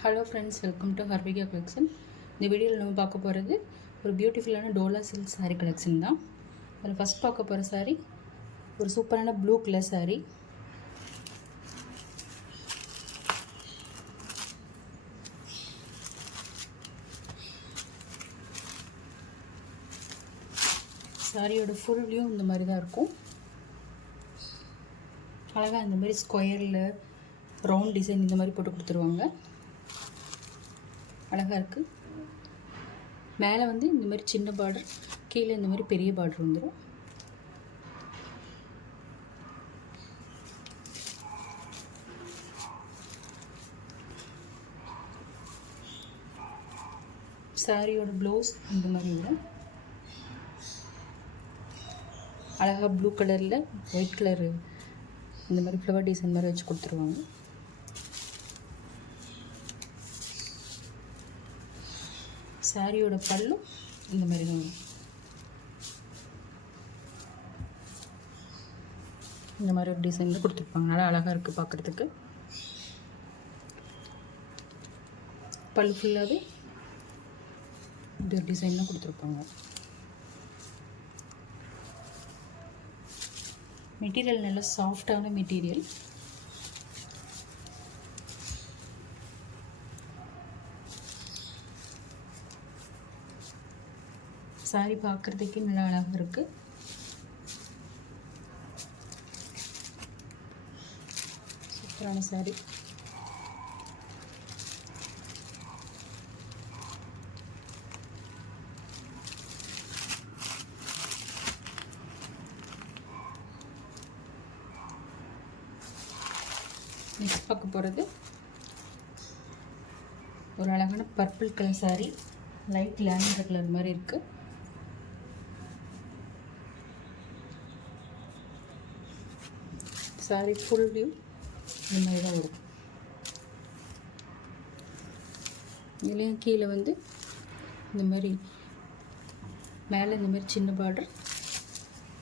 Hello friends, welcome to Harvika collection. இந்த வீடியோவில் நம்ம பார்க்க போகிறது ஒரு பியூட்டிஃபுல்லான டோலா சில்க் சாரீ கலெக்ஷன் தான். அதில் ஃபஸ்ட் பார்க்க போகிற சாரீ ஒரு சூப்பரான ப்ளூ கலர் சாரீ. சாரியோட ஃபுல் வியூ இந்த மாதிரி தான் இருக்கும். அழகாக இந்த மாதிரி ஸ்கொயரில் ரவுண்ட் டிசைன் இந்த மாதிரி போட்டு கொடுத்துருவாங்க. அழகாக இருக்குது. மேலே வந்து இந்த மாதிரி சின்ன பார்டர், கீழே இந்த மாதிரி பெரிய பார்டர் வந்துடும். சாரியோட ப்ளவுஸ் இந்த மாதிரி வரும். அழகாக ப்ளூ கலரில் ஒயிட் கலரு இந்த மாதிரி ஃப்ளவர் டிசைன் மாதிரி வச்சு கொடுத்துருவாங்க. சாரியோட பல்லு இந்த மாதிரி தான் வரும். இந்த மாதிரி ஒரு டிசைனில் கொடுத்துருப்பாங்க. நல்லா அழகாக இருக்குது பார்க்குறதுக்கு. பல்லு ஃபுல்லாகவே இந்த ஒரு டிசைன்லாம் கொடுத்துருப்பாங்க. மெட்டீரியல் நல்லா சாஃப்டான மெட்டீரியல். சாரி பார்க்குறதுக்கே நல்லா அழகாக இருக்குது. சூப்பரான சாரி. நெக்ஸ்ட் பார்க்க போகிறது ஒரு அழகான purple colour sorry. Light lavender colour மாதிரி இருக்குது. சாரி ஃபுல் வியூ இந்த மாதிரி தான் வரும். இதுலேயும் கீழே வந்து இந்த மாதிரி மேலே இந்த மாதிரி சின்ன பார்டர்,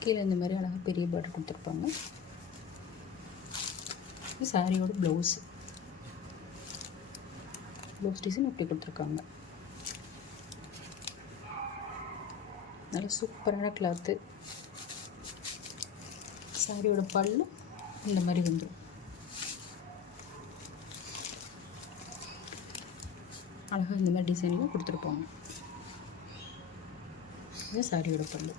கீழே இந்த மாதிரி அழகாக பெரிய பார்டர் கொடுத்துருப்பாங்க. சாரியோட ப்ளவுஸ் டிசைன் இப்படி கொடுத்துருக்காங்க. நல்ல சூப்பரான கிளாத்து. சாரியோட பல்லு இந்த மாதிரி வந்துடும். அழகாக இந்த மாதிரி டிசைனில் கொடுத்துருப்பாங்க. இது சாரியோட பல்லு.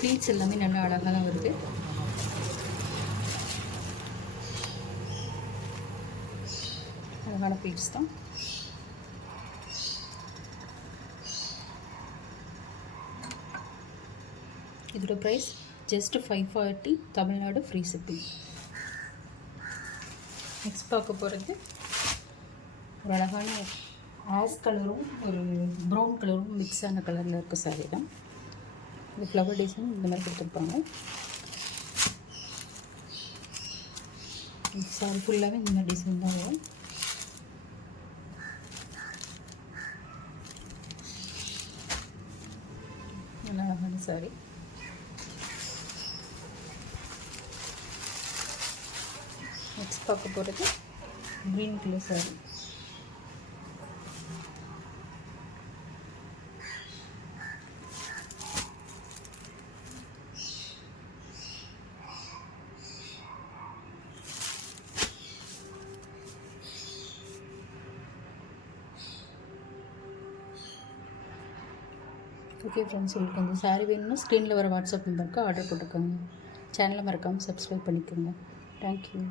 ப்ளீட்ஸ் எல்லாமே நல்லா அழகாக தான் வருது. அழகான ப்ளீட்ஸ் தான். இதோட price just 540, Tamil Nadu free shipping. Next பார்க்க போகிறது ஒரு அழகான ஆஷ் கலரும் ஒரு ப்ரௌன் கலரும் மிக்ஸ் ஆன கலரில் இருக்க சாரீ தான். இது ஃப்ளவர் டிசைன் இந்த மாதிரி கொடுத்துருப்பாங்க. சாரி ஃபுல்லாகவே இந்த மாதிரி டிசைன் தான் வரும். நல்ல அழகான சாரி. நெக்ஸ்ட் பார்க்க போகிறது green colour sorry. Okay friends, உங்களுக்கு அந்த சாரீ வேணும்னா ஸ்க்ரீனில் வர வாட்ஸ்அப் நம்பருக்கு ஆர்டர் போட்டுக்கோங்க. சேனலை மறக்காமல் சப்ஸ்கிரைப் பண்ணிக்கோங்க. தேங்க்யூ.